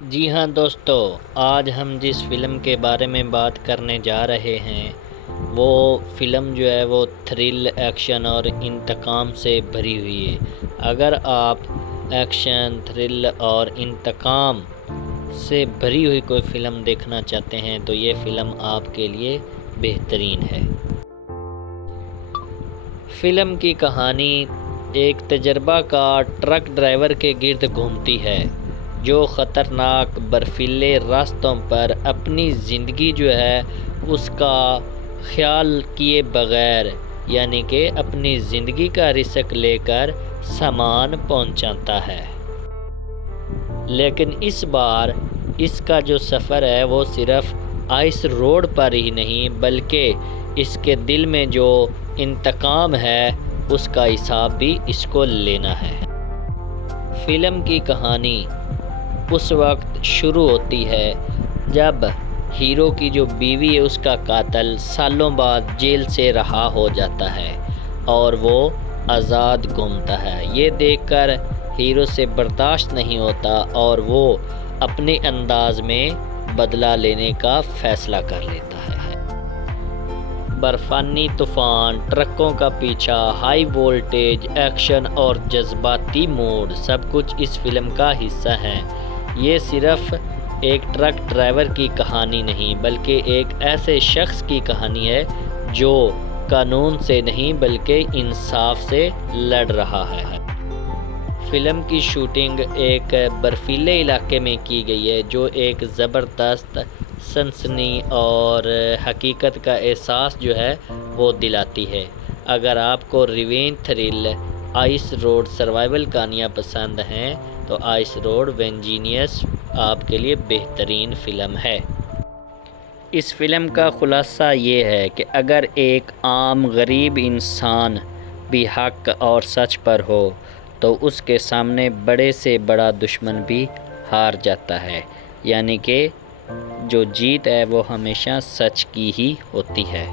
جی ہاں دوستو، آج ہم جس فلم کے بارے میں بات کرنے جا رہے ہیں وہ فلم جو ہے وہ تھرل، ایکشن اور انتقام سے بھری ہوئی ہے۔ اگر آپ ایکشن، تھرل اور انتقام سے بھری ہوئی کوئی فلم دیکھنا چاہتے ہیں تو یہ فلم آپ کے لیے بہترین ہے۔ فلم کی کہانی ایک تجربہ کار ٹرک ڈرائیور کے گرد گھومتی ہے جو خطرناک برفیلے راستوں پر اپنی زندگی جو ہے اس کا خیال کیے بغیر، یعنی کہ اپنی زندگی کا رسک لے کر سامان پہنچاتا ہے۔ لیکن اس بار اس کا جو سفر ہے وہ صرف آئس روڈ پر ہی نہیں بلکہ اس کے دل میں جو انتقام ہے اس کا حساب بھی اس کو لینا ہے۔ فلم کی کہانی اس وقت شروع ہوتی ہے جب ہیرو کی جو بیوی ہے اس کا قاتل سالوں بعد جیل سے رہا ہو جاتا ہے اور وہ آزاد گھومتا ہے۔ یہ دیکھ کر ہیرو سے برداشت نہیں ہوتا اور وہ اپنے انداز میں بدلہ لینے کا فیصلہ کر لیتا ہے۔ برفانی طوفان، ٹرکوں کا پیچھا، ہائی وولٹیج ایکشن اور جذباتی موڈ سب کچھ اس فلم کا حصہ ہیں۔ یہ صرف ایک ٹرک ڈرائیور کی کہانی نہیں بلکہ ایک ایسے شخص کی کہانی ہے جو قانون سے نہیں بلکہ انصاف سے لڑ رہا ہے۔ فلم کی شوٹنگ ایک برفیلے علاقے میں کی گئی ہے جو ایک زبردست سنسنی اور حقیقت کا احساس جو ہے وہ دلاتی ہے۔ اگر آپ کو revenge, thrill, ice road survival کہانیاں پسند ہیں تو آئس روڈ وینجینیس آپ کے لیے بہترین فلم ہے۔ اس فلم کا خلاصہ یہ ہے کہ اگر ایک عام غریب انسان بھی حق اور سچ پر ہو تو اس کے سامنے بڑے سے بڑا دشمن بھی ہار جاتا ہے، یعنی کہ جو جیت ہے وہ ہمیشہ سچ کی ہی ہوتی ہے۔